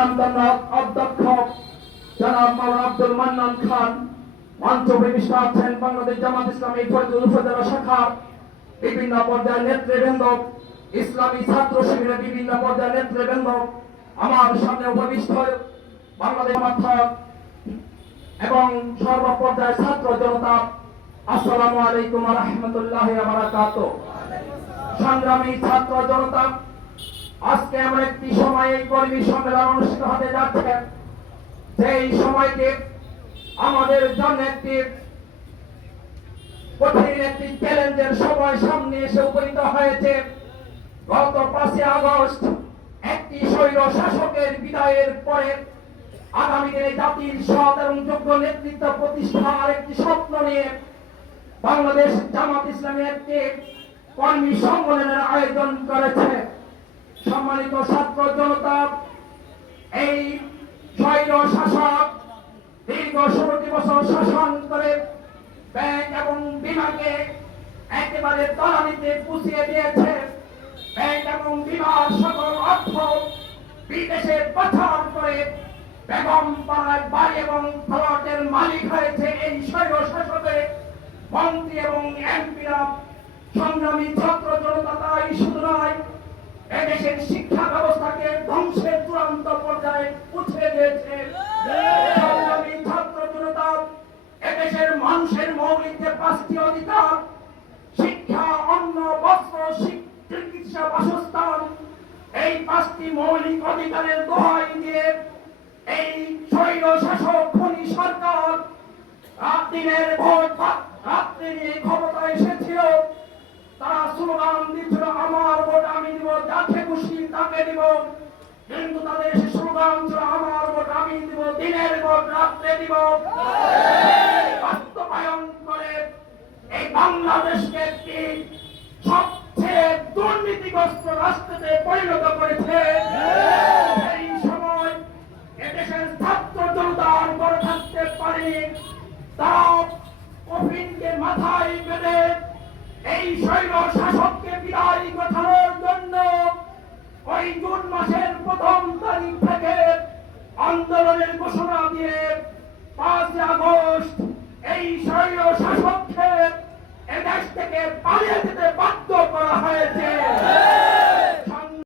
স্বনামধন্য অধ্যক্ষ জনাব মাওলানা আব্দুল মান্নান খান, মঞ্চ প্রবিষ্ট আছেন বাংলাদেশ জামাত ইসলামী ফরিদপুর উপজেলা শাখার বিভিন্ন পর্যায়ের নেতৃবৃন্দ, ইসলামী ছাত্র শিবিরের বিভিন্ন পর্যায়ের নেতৃবৃন্দ, আমার সামনে উপবিষ্ট বাংলাদেশ জামাত এবং সর্বপর্যায়ের ছাত্র জনতা, আসসালামু আলাইকুম ওয়া রাহমাতুল্লাহি ওয়া বারাকাতুহু। সংগ্রামী ছাত্র জনতা, আজকে এমন একটি সময়ে কর্মী সম্মেলন অনুষ্ঠিত হতে যাচ্ছে, যেই সময়টি আমাদের জন্য একটি কঠিন একটি চ্যালেঞ্জের সময় সামনে এসে উপনীত হয়েছে। গত 5 আগস্ট একটি স্বৈর শাসকের বিদায়ের পরে আগামী দিনে জাতির সৎ এবং যোগ্য নেতৃত্ব প্রতিষ্ঠার একটি স্বপ্ন নিয়ে বাংলাদেশ জামাত ইসলামী একটি কর্মী সম্মেলনের আয়োজন করেছে। সম্মানিত ছাত্র জনতা, এই স্বৈর শাসক দীর্ঘ 16টি বছর শাসন করে ব্যাংক এবং বিমাকে একেবারে তলানিতে পুষিয়ে দিয়েছে। ব্যাংক এবং বিমার সকল অর্থ বিদেশে পাচার করে বেগম পাড়ায় বাড়ি এবং প্লটের মালিক হয়েছে এই স্বৈর শাসকের মন্ত্রী এবং এমপিরা। সংগ্রামী ছাত্র জনতা, তাই শুধু নয়, এদেশের শিক্ষা ব্যবস্থাকে ধ্বংসের চূড়ান্ত পর্যায়ে উঠে দিয়েছে। সংগ্রামী ছাত্র জনতা, এদেশের মানুষের মৌলিক যে 5টি অধিকার, শিক্ষা, অন্ন, বস্ত্র, চিকিৎসা, বাসস্থান, এই 5টি মৌলিক অধিকারের দোহাই দিয়ে এই স্বৈর শাসক খনি সরকার দিনের ভোট রাত্রে নিয়ে ক্ষমতায় এসেছিল। তারা স্লোগান দিচ্ছিল, আমার ভোট আমি দিব, যাকে খুশি তাকে দিব। কিন্তু তাদের স্লোগান ছিল, আমার ভোট আমি দিব, দিনের ভোট রাত্রে দিব। বাস্তবায়ন করে এই বাংলাদেশকে একটি সবচেয়ে দুর্নীতিগ্রস্ত রাষ্ট্রতে পরিণত করেছে। এই সময় এদেশের ছাত্র জনতা আর বড় থাকতে পারেনি। তারা কফিনকে মাথায় বেঁধে এই স্বৈর শাসককে বিদায় ঘটানোর জন্য ওই জুন মাসের 1 তারিখ থেকে আন্দোলনের ঘোষণা দিয়ে 5 আগস্ট এই স্বৈর শাসককে এদেশ থেকে পালিয়ে যেতে বাধ্য করা হয়েছে।